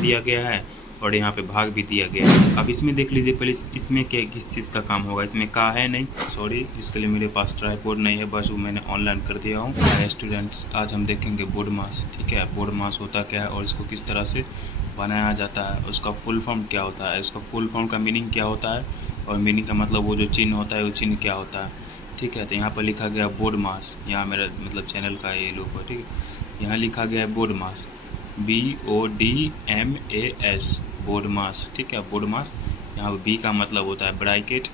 दिया गया है और यहाँ पे भाग भी दिया गया है। अब इसमें देख लीजिए पहले इसमें क्या किस चीज़ का काम होगा। इसमें का है नहीं, सॉरी, इसके लिए मेरे पास ट्राइपॉड नहीं है, बस वो मैंने ऑनलाइन कर दिया हूँ। स्टूडेंट्स, आज हम देखेंगे बोर्ड मास। ठीक है, बोर्ड मास होता क्या है और इसको किस तरह से बनाया जाता है, उसका फुल फॉर्म क्या होता है, इसका फुल फॉर्म का मीनिंग क्या होता है और मीनिंग का मतलब वो जो चिन्ह होता है वो चिन्ह क्या होता है। ठीक है, तो यहाँ पर लिखा गया बोर्ड मास, यहाँ मेरा मतलब चैनल का ये लोगो। ठीक है, यहाँ लिखा गया है बोर्ड मास, BODMAS, बोर्ड मास। ठीक है, बोर्ड मास। यहाँ बी का मतलब होता है ब्रैकेट,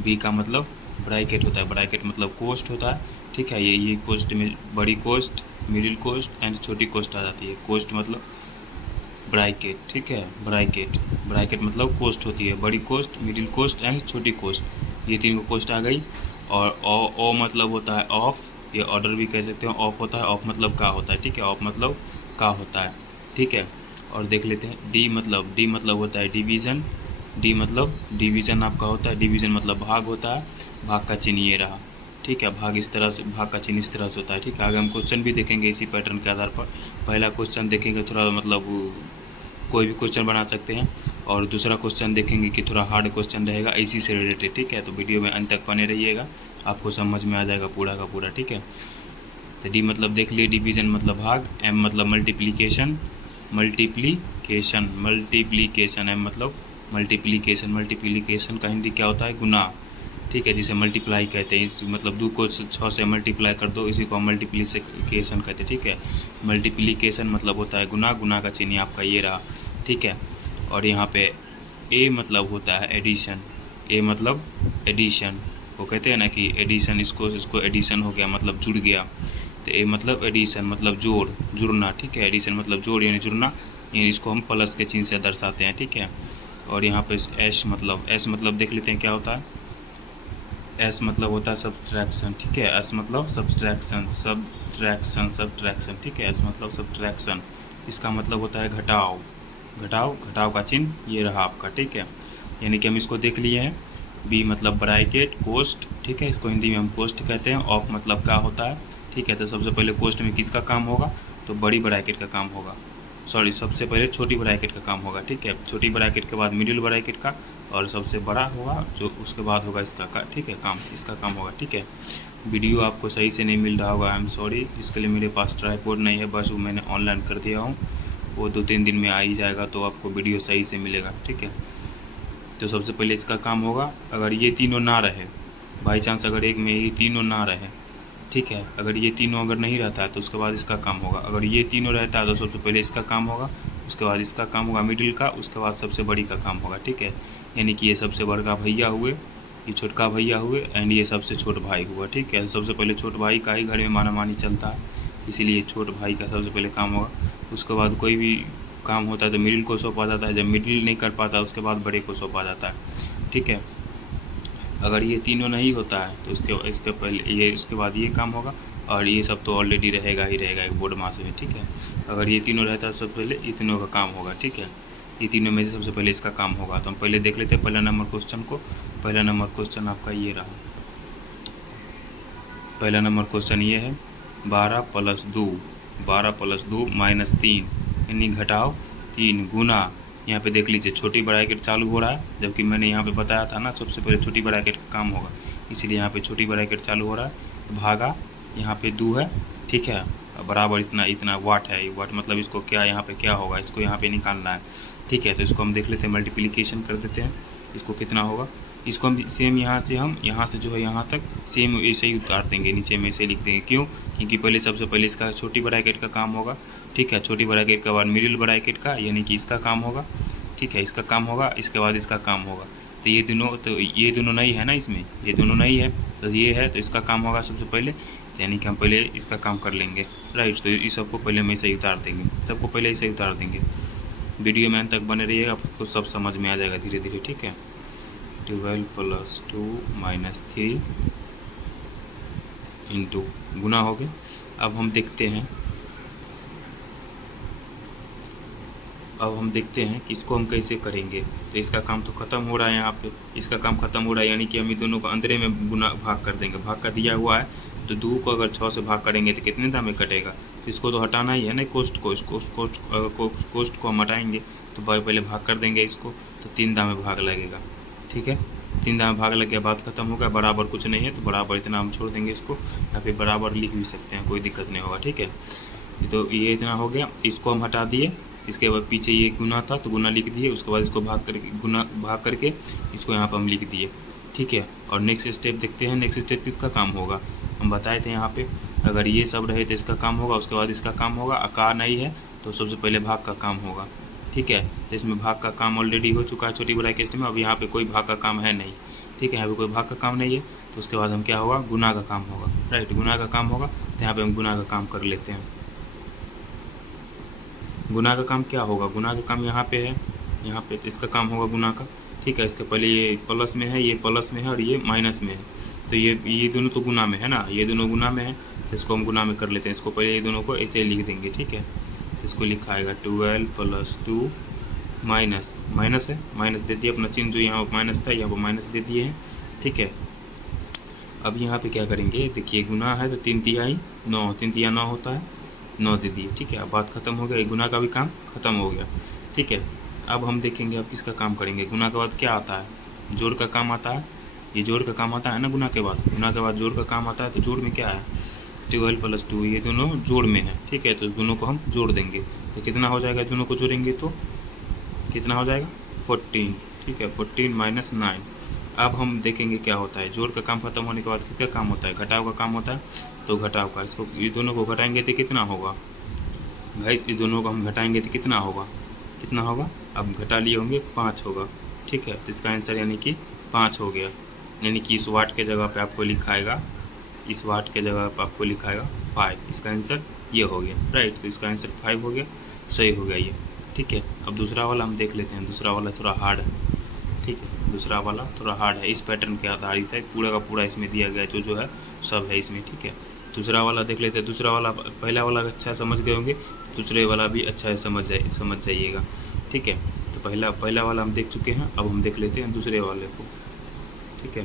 बी का मतलब ब्रैकेट होता है, ब्रैकेट मतलब कोस्ट होता है। ठीक है, ये कोस्ट में बड़ी कोस्ट, मिडिल कोस्ट एंड छोटी कोस्ट आ जाती है। कोस्ट मतलब ब्रैकेट। ठीक है, ब्रैकेट, ब्रैकेट मतलब कोस्ट होती है, बड़ी कोस्ट, मिडिल कोस्ट एंड छोटी कोस्ट, ये तीन को कोस्ट आ गई। और ओ मतलब होता है ऑफ, ये ऑर्डर भी कह सकते हो, ऑफ होता है, ऑफ मतलब का होता है। ठीक है, ऑफ मतलब का होता है। ठीक है, और देख लेते हैं डी मतलब होता है डिवीज़न, डी मतलब डिवीज़न आपका होता है, डिवीज़न मतलब भाग होता है, भाग का चिन्ह ये रहा। ठीक है, भाग इस तरह से, भाग का चिन्ह इस तरह से होता है। ठीक है, आगे हम क्वेश्चन भी देखेंगे इसी पैटर्न के आधार पर। पहला क्वेश्चन देखेंगे, थोड़ा मतलब कोई भी क्वेश्चन बना सकते हैं, और दूसरा क्वेश्चन देखेंगे कि थोड़ा हार्ड क्वेश्चन रहेगा इसी से रिलेटेड। ठीक है, तो वीडियो में अंत तक बने रहिएगा, आपको समझ में आ जाएगा पूरा का पूरा। ठीक है, तो डी मतलब देख लिए, डिवीज़न मतलब भाग, एम मतलब मल्टीप्लिकेशन, एम मतलब मल्टीप्लिकेशन का हिंदी क्या होता है, गुना। ठीक है, जिसे मल्टीप्लाई कहते हैं, इस मतलब 2 को 6 से मल्टीप्लाई कर दो, इसी को मल्टीप्लिकेशन कहते हैं। ठीक है, मल्टीप्लिकेशन मतलब होता है गुना, गुना का चिन्ह आपका ये रहा। ठीक है, और यहाँ पे ए मतलब होता है एडिशन, ए मतलब एडिशन, वो कहते हैं ना कि एडिशन, इसको एडिशन हो गया मतलब जुड़ गया, तो ए मतलब एडिशन मतलब जोड़, जुड़ना। ठीक है, एडिशन मतलब जोड़ यानी जुड़ना, यानी इसको हम प्लस के चिन्ह से दर्शाते हैं। ठीक है, और यहाँ पे एस मतलब देख लेते हैं क्या होता है। एस मतलब होता है सब्ट्रैक्शन। ठीक है, एस मतलब सब्ट्रैक्शन। ठीक है, एस मतलब सब्ट्रैक्शन, इसका मतलब होता है घटाव, घटाव का चिन्ह ये रहा आपका। ठीक है, यानी कि हम इसको देख लिए हैं। बी मतलब ब्रैकेट, कोस्ट। ठीक है, इसको हिंदी में हम कोस्ट कहते हैं। ऑफ मतलब का होता है। ठीक है, तो सबसे पहले कोस्ट में किसका काम होगा, तो बड़ी ब्रैकेट का काम होगा, सॉरी सबसे पहले छोटी ब्रैकेट का काम होगा। ठीक है, छोटी ब्रैकेट के बाद मिडिल ब्रैकेट का, और सबसे बड़ा होगा जो उसके बाद होगा इसका का। ठीक है, काम इसका काम होगा। ठीक है, वीडियो आपको सही से नहीं मिल रहा होगा, आई एम सॉरी, इसके लिए मेरे पास ट्राइपॉड नहीं है, बस वो मैंने ऑनलाइन कर दिया हूँ, वो 2-3 दिन में आ ही जाएगा, तो आपको वीडियो सही से मिलेगा। ठीक है, तो सबसे पहले इसका काम होगा, अगर ये तीनों ना रहे, बाई चांस अगर एक में ये तीनों ना रहे, ठीक है, अगर ये तीनों अगर नहीं रहता है तो उसके बाद इसका काम होगा। अगर ये तीनों रहता है तो सबसे पहले इसका काम होगा, उसके बाद इसका काम होगा मिडिल का, उसके बाद सबसे बड़ी का काम होगा। ठीक है, यानी कि ये सबसे बड़का भैया हुए, ये छोटका भैया हुए एंड ये सबसे छोट भाई हुआ। ठीक है, सबसे पहले छोट भाई का ही घर में माना मानी चलता है, इसीलिए छोट भाई का सबसे पहले काम होगा। उसके बाद कोई भी काम होता है तो मिडिल को सौंपा जाता है, जब मिडिल नहीं कर पाता उसके बाद बड़े को सौंपा जाता है। ठीक है, अगर ये तीनों नहीं होता है तो इसके पहले ये, इसके बाद ये काम होगा, और ये सब तो ऑलरेडी रहेगा ही रहेगा एक बोर्ड मास में। ठीक है, अगर ये तीनों रहता है तो सबसे पहले ये तीनों का काम होगा। ठीक है, ये तीनों में से सबसे पहले इसका काम होगा। तो हम पहले देख लेते हैं पहला नंबर क्वेश्चन को। पहला नंबर क्वेश्चन आपका ये रहा, पहला नंबर क्वेश्चन ये है 12 + 2 -3, यानी घटाव 3 गुना। यहाँ पे देख लीजिए छोटी ब्रैकेट चालू हो रहा है, जबकि मैंने यहाँ पे बताया था ना सबसे पहले छोटी ब्रैकेट का काम होगा, इसीलिए यहाँ पे छोटी ब्रैकेट चालू हो रहा है। भागा यहाँ पे 2 है। ठीक है, बराबर इतना वाट है, वाट मतलब इसको क्या, यहाँ पे क्या होगा, इसको यहाँ पे निकालना है। ठीक है, तो इसको हम देख लेते हैं, मल्टीप्लिकेशन कर देते हैं, इसको कितना होगा, इसको हम सेम यहाँ से जो है यहाँ तक सेम ऐसे ही उतार देंगे, नीचे में ऐसे लिख देंगे। क्यों, क्योंकि पहले सबसे पहले इसका छोटी ब्रैकेट का काम होगा। ठीक है, छोटी ब्रैकेट के बाद मिडिल ब्रैकेट का, यानी कि इसका काम होगा। ठीक है, इसका काम होगा, इसके बाद इसका काम होगा। तो ये दोनों नहीं है ना, इसमें ये दोनों नहीं है, तो ये है, तो इसका काम होगा सबसे पहले, यानी कि हम पहले इसका काम कर लेंगे। राइट, तो इस सबको पहले हम ऐसे ही उतार देंगे, सबको पहले ऐसे ही उतार देंगे। वीडियो में अंत तक बने रहिएगा, आपको सब समझ में आ जाएगा धीरे धीरे। ठीक है, 12 + 2 - 3 इंटू गुना हो गया। अब हम देखते हैं कि इसको हम कैसे करेंगे। तो इसका काम तो ख़त्म हो रहा है, यहाँ पे इसका काम ख़त्म हो रहा है, यानी कि हम इन दोनों को अंदर में गुना भाग कर देंगे। भाग का दिया हुआ है तो 2 को अगर 6 से भाग करेंगे तो कितने दाम में कटेगा, तो इसको तो हटाना ही है ना, कोस्ट को, इसको कोस्ट को हम हटाएंगे तो पहले भाग कर देंगे इसको, तो 3 दाम में भाग लगेगा। ठीक है, 3 दाम में भाग लग गया, बात खत्म हो गया। बराबर कुछ नहीं है तो बराबर इतना हम छोड़ देंगे इसको, या फिर बराबर लिख भी सकते हैं, कोई दिक्कत नहीं होगा। ठीक है, तो ये इतना हो गया, इसको हम हटा दिए। इसके बाद पीछे ये गुना था तो गुना लिख दिए, उसके बाद इसको भाग करके इसको यहाँ पर हम लिख दिए। ठीक है, और नेक्स्ट स्टेप देखते हैं, नेक्स्ट स्टेप किसका काम होगा, हम बताए थे यहाँ पे अगर ये सब रहे तो इसका काम होगा, उसके बाद इसका काम होगा। आकार नहीं है तो सबसे पहले भाग का काम होगा। ठीक है, तो इसमें भाग का काम ऑलरेडी हो चुका है छोटी बड़ा केस में, अब यहाँ पे कोई भाग का काम है नहीं। ठीक है, यहाँ पे कोई भाग का काम नहीं है, तो उसके बाद हम क्या होगा, गुना का काम होगा। राइट, गुना का काम होगा, तो यहाँ पे हम गुना का काम कर लेते हैं। गुना का काम क्या होगा, गुना का काम यहाँ पे है, यहाँ पे इसका काम होगा गुना का। ठीक है, इसके पहले ये प्लस में है, ये प्लस में है और ये माइनस में है, तो ये दोनों तो गुना में है ना, ये दोनों गुना में है, तो इसको हम गुना में कर लेते हैं। इसको पहले ये दोनों को ऐसे लिख देंगे। ठीक है, तो इसको लिखा आएगा 12 + 2 माइनस है, माइनस दे दिए अपना चिन्ह, जो यहाँ माइनस था यहाँ पर माइनस दे दिए हैं। ठीक है, अब यहाँ पे क्या करेंगे, देखिए गुना है तो 3 तिहाई 9, 3 तिहाई 9 होता है, 9 दे दिए। ठीक है, अब बात खत्म हो गया, गुना का भी काम खत्म हो गया। ठीक है, अब हम देखेंगे अब किसका काम करेंगे। गुना के बाद क्या आता है, जोड़ का काम आता है, ये जोड़ का काम आता है ना गुना के बाद जोड़ का काम आता है। तो जोड़ में क्या है, 12 + 2, ये दोनों जोड़ में है। ठीक है, तो दोनों को हम जोड़ देंगे तो कितना हो जाएगा, दोनों को जोड़ेंगे तो कितना हो जाएगा, 14। ठीक है, 14 - 9। अब हम देखेंगे क्या होता है, जोड़ का काम खत्म होने के बाद क्या काम होता है, घटाव का काम होता है। तो घटाव का, इसको ये दोनों को घटाएंगे तो कितना होगा भाई, इस दोनों को हम घटाएंगे तो कितना होगा, अब घटा लिए होंगे 5 होगा। ठीक है, तो इसका आंसर यानी कि 5 हो गया, यानी कि इस वाट के जगह पे आपको लिखाएगा, इस वाट के जगह पे आपको लिखाएगा 5। इसका आंसर ये हो गया। राइट, तो इसका आंसर 5 हो गया, सही हो गया ये। ठीक है, अब दूसरा वाला हम देख लेते हैं, दूसरा वाला थोड़ा हार्ड है। ठीक है, दूसरा वाला थोड़ा हार्ड है, इस पैटर्न के आधारित है, पूरा का पूरा इसमें दिया गया जो है सब है इसमें। ठीक है, दूसरा वाला देख लेते हैं। दूसरा वाला, पहला वाला अच्छा समझ गए होंगे, दूसरे वाला भी अच्छा समझ जाइएगा। ठीक है, तो पहला वाला हम देख चुके हैं, अब हम देख लेते हैं दूसरे वाले को। ठीक है,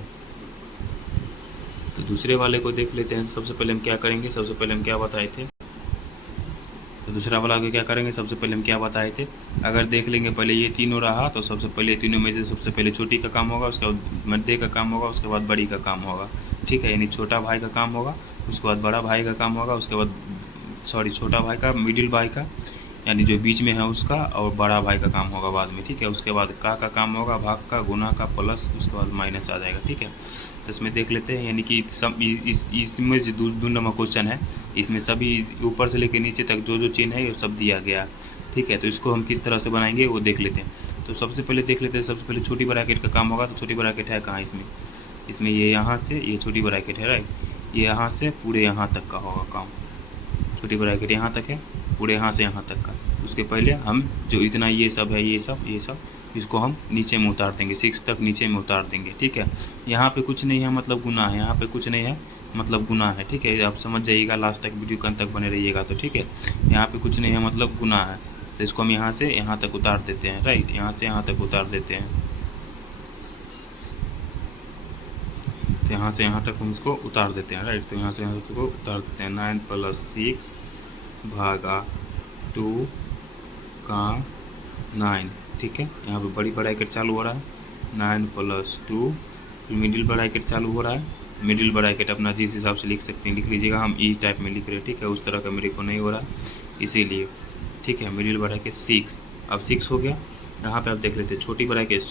तो दूसरे वाले को देख लेते हैं। सबसे पहले हम क्या करेंगे, सबसे पहले हम क्या बताए थे, तो दूसरा वाला को क्या करेंगे, सबसे पहले हम क्या बताए थे, अगर देख लेंगे पहले ये तीनों रहा तो सबसे पहले तीनों में से सबसे पहले छोटी का काम होगा, उसके बाद मध्य का काम होगा, उसके बाद बड़ी का काम होगा। ठीक है, यानी छोटा भाई का काम होगा, उसके बाद बड़ा भाई का काम होगा, उसके बाद छोटा भाई का, मिडिल भाई का यानी जो बीच में है उसका, और बड़ा भाई का काम होगा बाद में। ठीक है, उसके बाद का काम होगा, भाग का, गुना का, प्लस, उसके बाद माइनस आ जाएगा। ठीक है, तो इसमें देख लेते हैं, यानी कि सब इसमें जो 2 नंबर क्वेश्चन है, इसमें सभी ऊपर से लेकर नीचे तक जो चिन्ह है ये सब दिया गया है। ठीक है, तो इसको हम किस तरह से बनाएंगे वो देख लेते हैं। तो सबसे पहले देख लेते हैं, सबसे पहले छोटी ब्रैकेट का काम होगा। तो छोटी ब्रैकेट है कहाँ, इसमें ये यहाँ से, ये छोटी ब्रैकेट है, राइट, ये यहाँ से पूरे यहाँ तक का होगा काम। छोटी ब्रैकेट यहाँ तक है, पूरे यहाँ से यहाँ तक का। उसके पहले हम जो इतना ये सब है, ये सब इसको हम नीचे में उतार देंगे, 6 तक नीचे में उतार देंगे। ठीक है, यहाँ पे कुछ नहीं है मतलब गुना है, यहाँ पे कुछ नहीं है मतलब गुना है। ठीक है, आप समझ जाइएगा, लास्ट तक वीडियो के अंत तक बने रहिएगा। तो ठीक है, यहाँ पे कुछ नहीं है मतलब गुना है, तो इसको हम यहाँ से यहाँ तक उतार देते हैं। राइट, यहाँ से यहाँ तक उतार देते हैं, तो यहाँ से यहाँ तक हम इसको उतार देते हैं। राइट, तो यहाँ से यहाँ तक को उतार देते हैं। 9 + 6 भागा 2 का 9। ठीक है, यहाँ पे बड़ी ब्रैकेट चालू हो रहा है, 9 + 2, फिर मिडिल ब्रैकेट चालू हो रहा है। मिडिल ब्रैकेट अपना जिस हिसाब से लिख सकते हैं लिख लीजिएगा, हम ई टाइप में लिख रहे हैं। ठीक है, उस तरह का मेरे को नहीं हो रहा इसीलिए। ठीक है, मिडिल ब्रैकेट 6, अब 6 हो गया। यहाँ पे आप देख लेते हैं छोटी ब्रैकेट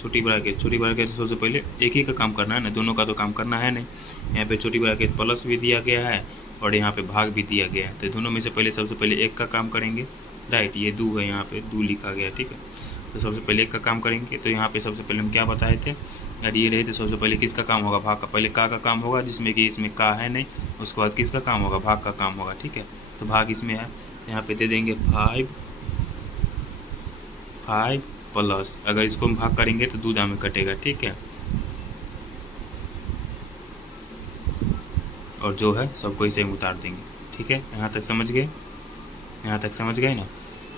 सबसे पहले एक ही का काम करना है ना, दोनों का तो काम करना है नहीं। यहाँ पे छोटी ब्रैकेट प्लस भी दिया गया है और यहाँ पे भाग भी दिया गया है, तो दोनों में से पहले सबसे पहले एक का काम करेंगे। राइट, ये 2 है, यहाँ पे 2 लिखा गया। ठीक है, तो सबसे पहले एक का काम करेंगे। तो यहाँ पे सबसे पहले हम क्या बताए थे, अगर ये रहे तो सबसे पहले किसका काम होगा, भाग का। पहले का काम होगा, जिसमें कि इसमें का है नहीं, उसके बाद किसका काम होगा, भाग का काम होगा। ठीक है, तो भाग इसमें है, यहाँ पे दे देंगे 5 प्लस, अगर इसको हम भाग करेंगे तो 2 दाम में कटेगा। ठीक है, और जो है सबको इसे उतार देंगे। ठीक है, यहाँ तक समझ गए, यहाँ तक समझ गए ना।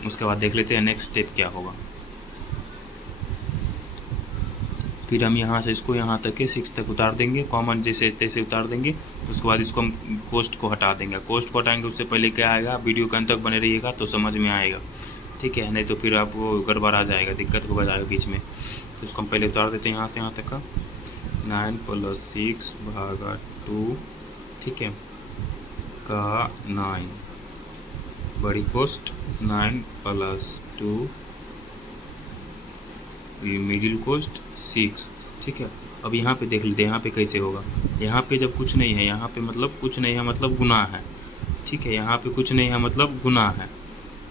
उसके बाद देख लेते हैं नेक्स्ट स्टेप क्या होगा। फिर हम यहाँ से इसको यहाँ तक के 6 तक उतार देंगे, कॉमन जैसे तैसे उतार देंगे। उसके बाद इसको हम कोस्ट को हटा देंगे। कोस्ट को हटाएंगे उससे पहले क्या आएगा, वीडियो के अंत तक बने रहिएगा तो समझ में आएगा, ठीक है, नहीं तो फिर आपको गड़बड़ आ जाएगा, दिक्कत होगा जाएगा बीच में। तो इसको हम पहले उतार देते हैं यहाँ से यहाँ तक का 9 + 6 / 2, ठीक है, का 9 बड़ी कोस्ट 9 + 2 मिडिल कोस्ट 6, ठीक है। अब यहाँ पे देख लेते हैं यहाँ पे कैसे होगा। यहाँ पे जब कुछ नहीं है, यहाँ पे मतलब कुछ नहीं है मतलब गुना है, ठीक है, यहाँ पे कुछ नहीं है मतलब गुना है,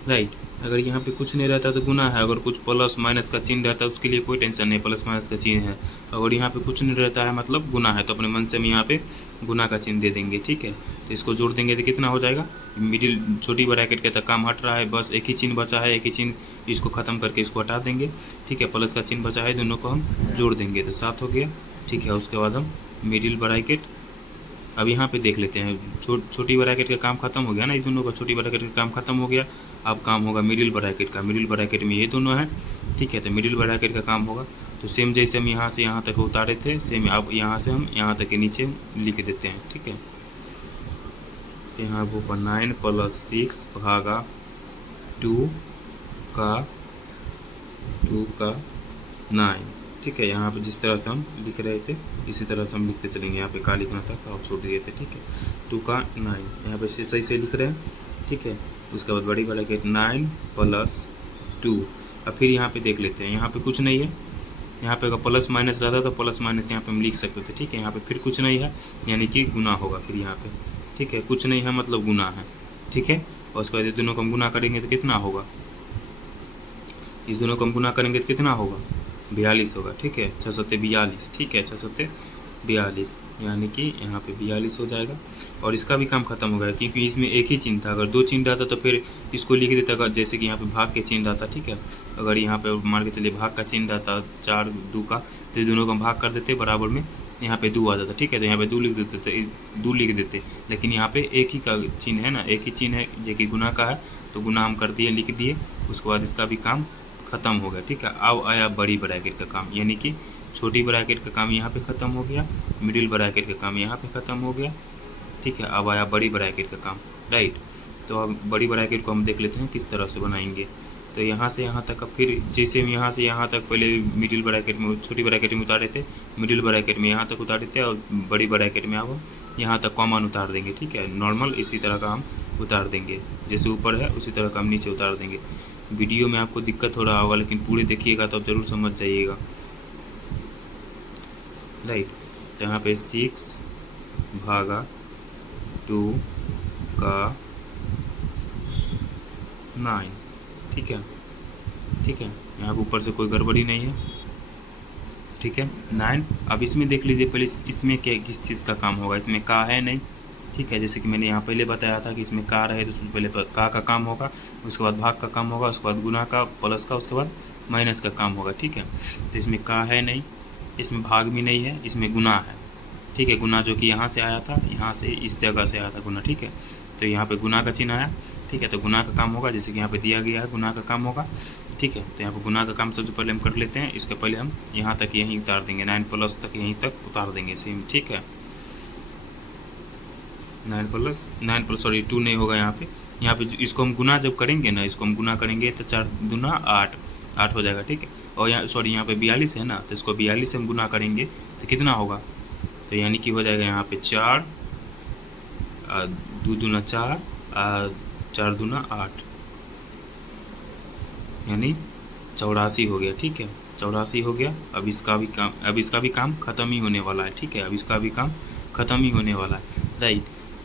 राइट। अगर यहाँ पे कुछ नहीं रहता तो गुना है, अगर कुछ प्लस माइनस का चिन्ह रहता है उसके लिए कोई टेंशन नहीं, प्लस माइनस का चिन्ह है। अगर यहाँ पे कुछ नहीं रहता है मतलब गुना है, तो अपने मन से हम यहाँ पे गुना का चिन्ह दे देंगे, ठीक है। तो इसको जोड़ देंगे तो कितना हो जाएगा, मिडिल छोटी ब्रैकेट के तक काम हट रहा है, बस एक ही चिन्ह बचा है, एक ही चिन्ह, इसको ख़त्म करके इसको हटा देंगे, ठीक है। प्लस का चिन्ह बचा है, दोनों को हम जोड़ देंगे तो 7 हो गया, ठीक है। उसके बाद हम मिडिल ब्रैकेट, अब यहाँ पे देख लेते हैं, छोटी ब्रैकेट का काम खत्म हो गया ना, ये दोनों का छोटी ब्रैकेट का काम खत्म हो गया। अब काम होगा मिडिल ब्रैकेट का। मिडिल ब्रैकेट में ये दोनों हैं, ठीक है, तो मिडिल ब्रैकेट का काम होगा। तो सेम जैसे हम यहाँ से यहाँ तक उतारे थे, सेम अब यहाँ से हम यहाँ तक के नीचे लिख देते हैं, ठीक है। यहाँ वो 9 + 6 / 2 का 9, ठीक है। यहाँ पे जिस तरह से हम लिख रहे थे इसी तरह से हम लिखते चलेंगे। यहाँ पे का लिखना था का छोड़ दिए थे, ठीक है। 2 का 9 यहाँ पे सही से लिख रहे हैं, ठीक है। उसके बाद बड़ी ब्रैकेट 9 + 2। अब फिर यहाँ पे देख लेते हैं, यहाँ पे कुछ नहीं है, यहाँ पे अगर प्लस माइनस रहता तो प्लस माइनस यहाँ पे हम लिख सकते थे, ठीक है। यहाँ पे फिर कुछ नहीं है यानी कि गुना होगा फिर यहाँ पे, ठीक है। कुछ नहीं है मतलब गुना है, ठीक है। और उसके बाद दोनों को हम गुना करेंगे तो कितना होगा, इस दोनों को हम गुना करेंगे तो कितना होगा, 42 होगा, ठीक है। 6 × 42, ठीक है, 6 × 42 यानी कि यहाँ पे 42 हो जाएगा। और इसका भी काम खत्म हो गया क्योंकि इसमें एक ही चिन्ह था। अगर 2 चिन्ह रहता तो फिर इसको लिख देता, अगर जैसे कि यहाँ पे भाग के चिन्ह रहता, ठीक है। अगर यहाँ पे मान के चलिए भाग का चिन्ह रहता 4 2 का, तो दोनों को हम भाग कर देते बराबर में, यहाँ पे 2 आ जाता, ठीक है। तो यहाँ पे 2 लिख देते, लेकिन यहाँ पे एक ही का चिन्ह है ना, एक ही चिन्ह है जो कि गुना का है, तो गुना हम कर दिए, लिख दिए। उसके बाद इसका भी काम ख़त्म हो गया, ठीक है। अब आया बड़ी ब्रैकेट का काम, यानी कि छोटी ब्रैकेट का काम यहाँ पे ख़त्म हो गया, मिडिल ब्रैकेट का काम यहाँ पे ख़त्म हो गया, ठीक है। अब आया बड़ी ब्रैकेट का काम, राइट। तो अब बड़ी ब्रैकेट को हम देख लेते हैं किस तरह से बनाएंगे। तो यहाँ से यहाँ तक, फिर जैसे हम यहाँ से यहाँ तक पहले मिडिल ब्रैकेट में, छोटी ब्रैकेट में उतारे थे, मिडिल ब्रैकेट में यहाँ तक उतारे थे, और बड़ी ब्रैकेट में अब यहाँ तक कॉमन उतार देंगे, ठीक है। नॉर्मल इसी तरह का हम उतार देंगे, जैसे ऊपर है उसी तरह का हम नीचे उतार देंगे। वीडियो में आपको दिक्कत हो रहा होगा लेकिन पूरे देखिएगा तो आप ज़रूर समझ जाइएगा, राइट। तो यहाँ पे 6 / 2 का 9, ठीक है, ठीक है। यहाँ पे ऊपर से कोई गड़बड़ी नहीं है, ठीक है, 9। अब इसमें देख लीजिए पहले इसमें क्या किस चीज़ का काम होगा, इसमें का है नहीं, ठीक है। जैसे कि मैंने यहाँ पहले बताया था कि इसमें का रहे तो उसमें पहले का काम होगा, उसके बाद भाग का काम होगा, उसके बाद गुना का, प्लस का, उसके बाद माइनस का काम होगा, ठीक है। तो इसमें का है नहीं, इसमें भाग भी नहीं है, इसमें गुना है, ठीक है। गुना जो कि यहाँ से आया था, यहाँ से इस जगह से आया था गुना, ठीक है। तो यहाँ पे गुना का चिन्ह आया, ठीक है। तो गुना का काम होगा, जैसे कि यहाँ पे दिया गया है गुना का काम होगा, ठीक है। तो यहाँ पे गुना का काम सबसे पहले हम कर लेते हैं। इसके पहले हम यहाँ तक यहीं उतार देंगे, 9+ तक यहीं तक उतार देंगे सेम, ठीक है। 9 2 नहीं होगा यहाँ पे इसको हम गुना जब करेंगे ना, इसको हम गुना करेंगे तो 4 दूना 8 हो जाएगा, ठीक है। और यहाँ पे 42 है ना, तो इसको 42 से हम गुना करेंगे तो कितना होगा, तो यानी कि हो जाएगा यहाँ पे 4 2 दूना 4 4 दूना 8 यानी 84 हो गया, ठीक है। 84 हो गया। अब इसका भी काम ख़त्म ही होने वाला है, ठीक है। अब इसका भी काम ख़त्म ही होने वाला है, राइट।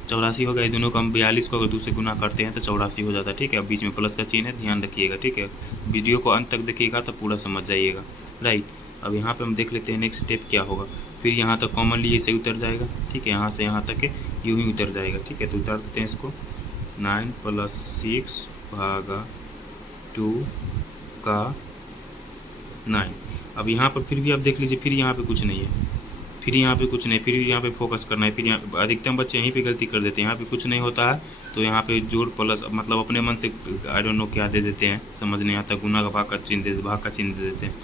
84 हो गया। दोनों को हम 42 को अगर 2 से गुना करते हैं तो 84 हो जाता है, ठीक है। अब बीच में प्लस का चिन्ह है, ध्यान रखिएगा, ठीक है। वीडियो को अंत तक देखिएगा तो पूरा समझ जाइएगा, राइट। अब यहाँ पे हम देख लेते हैं नेक्स्ट स्टेप क्या होगा। फिर यहाँ तक कॉमनली ऐसे उतर जाएगा, ठीक है। यहाँ से यहाँ तक यूँ ही उतर जाएगा, ठीक है। तो उतार देते हैं इसको, 9 + 6 / 2 का 9। अब यहाँ पर फिर भी आप देख लीजिए, फिर यहाँ पे कुछ नहीं है, फिर यहाँ पे कुछ नहीं, फिर यहाँ पे फोकस करना है। फिर यहाँ अधिकतम बच्चे यहीं पे गलती कर देते हैं, यहाँ पे कुछ नहीं होता है तो यहाँ पे जोड़ प्लस मतलब अपने मन से आई डोंट नो क्या दे देते हैं, समझ नहीं आता। गुना का भाग का चिन्ह दे देते हैं,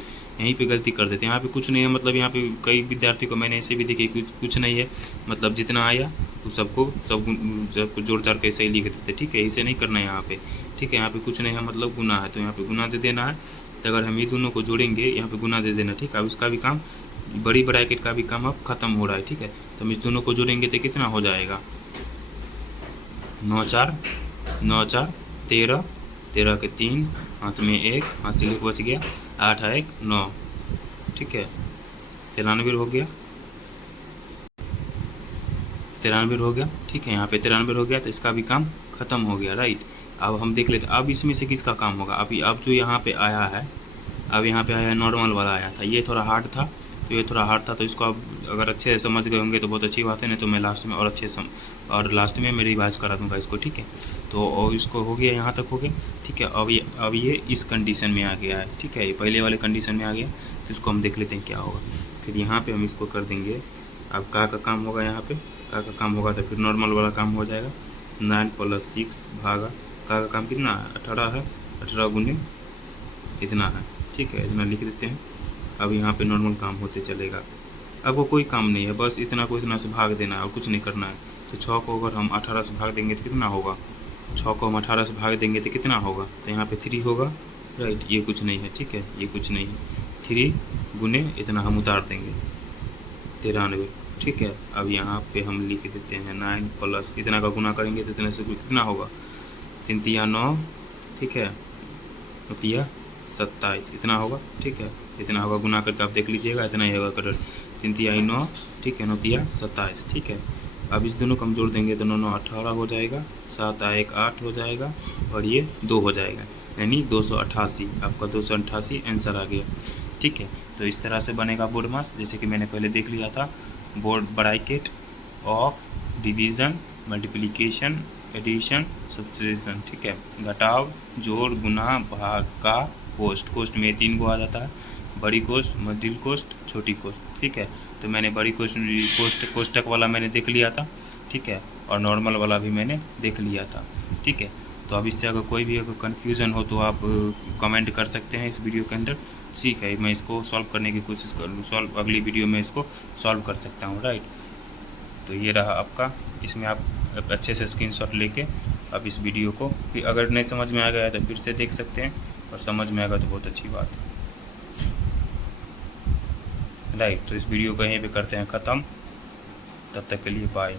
यहीं पे गलती कर देते हैं। यहाँ पे कुछ नहीं है, मतलब यहाँ पे कई विद्यार्थी को मैंने ऐसे भी देखे कुछ नहीं है, मतलब जितना आया तो सबको जोड़ के ऐसे ही लिख देते। ठीक है, इसे नहीं करना है यहाँ पे। ठीक है, यहाँ पे कुछ नहीं है, मतलब गुना है तो यहाँ पे गुना दे देना है। तो अगर हम ये दोनों को जोड़ेंगे यहाँ पे गुना दे देना। ठीक है, अब इसका भी काम, बड़ी ब्रैकेट का भी काम अब खत्म हो रहा है। ठीक है, तो हम इस दोनों को जोड़ेंगे तो कितना हो जाएगा, 9 4 9 4 13, 13 के 3, हाथ में 1, हाथ से लिख बच गया, 8 1 9। ठीक है, 93 हो गया, 93 हो गया। ठीक है, यहाँ पे 93 हो गया, तो इसका भी काम खत्म हो गया। राइट, अब हम देख लेते, अब इसमें से किसका काम होगा। अब जो यहाँ पे आया है, अब यहाँ पे आया नॉर्मल वाला आया था, ये थोड़ा हार्ड था, तो ये थोड़ा हार्ड था, तो इसको अब अगर अच्छे से समझ गए होंगे तो बहुत अच्छी बात है, नहीं तो मैं लास्ट में और लास्ट में मैं रिवाइज करा दूंगा इसको। ठीक है, तो और इसको हो गया, यहाँ तक हो गया। ठीक है, अब ये इस कंडीशन में आ गया है। ठीक है, ये पहले वाले कंडीशन में आ गया, तो इसको हम देख लेते हैं क्या होगा। फिर यहाँ पर हम इसको कर देंगे, अब का काम होगा, यहाँ पर का काम होगा, तो फिर नॉर्मल वाला काम हो जाएगा। 9 + 6 भागा का काम कितना है, 18 है, 18 गुने इतना है। ठीक है, इतना लिख देते हैं। अब यहाँ पे नॉर्मल काम होते चलेगा। अब वो कोई काम नहीं है, बस इतना को इतना से भाग देना है और कुछ नहीं करना है। तो 6 को अगर हम 18 से भाग देंगे तो कितना होगा, 6 को हम 18 से भाग देंगे तो कितना होगा, तो यहाँ पे 3 होगा। राइट, ये कुछ नहीं है। ठीक है, ये कुछ नहीं है, 3 गुने इतना हम उतार देंगे, 93। ठीक है, अब यहाँ पे हम लिख देते हैं 9 + इतना का गुना करेंगे तो इतने से कितना होगा, 3 तिया 9। ठीक है, 9 तिया 27 इतना होगा। ठीक है, इतना होगा, गुना करके आप देख लीजिएगा, इतना ही होगा कटर, 3 तिया 9। ठीक है, 9 तिया 27। ठीक है, अब इस दोनों को हम जोड़ देंगे तो 9 9 18 हो जाएगा, 7 1 8 हो जाएगा, और ये 2 हो जाएगा, यानी 288। आपका 288 आंसर आ गया। ठीक है, तो इस तरह से बनेगा बोर्ड मास, जैसे कि मैंने पहले देख लिया था। Board bracket of division, multiplication, addition, subtraction. ठीक है, घटाव, जोड़, गुना, भाग का कोष्ट में 3 गो आ जाता है, बड़ी कोष्ट, मिडिल कोष्ट, छोटी कोष्ट। ठीक है, तो मैंने बड़ी कोष्टक वाला मैंने देख लिया था। ठीक है, और नॉर्मल वाला भी मैंने देख लिया था। ठीक है, तो अब इससे अगर कोई भी अगर कन्फ्यूज़न हो तो आप कमेंट कर सकते हैं इस वीडियो के अंदर। ठीक है, मैं इसको सॉल्व करने की कोशिश करूँ, अगली वीडियो में इसको सॉल्व कर सकता हूँ। राइट, तो ये रहा आपका, इसमें आप अच्छे से स्क्रीनशॉट लेके अब इस वीडियो को, फिर अगर नहीं समझ में आ गया तो फिर से देख सकते हैं, और समझ में आएगा तो बहुत अच्छी बात है। राइट, तो इस वीडियो को यहीं पे करते हैं ख़त्म। तब तक के लिए बाय।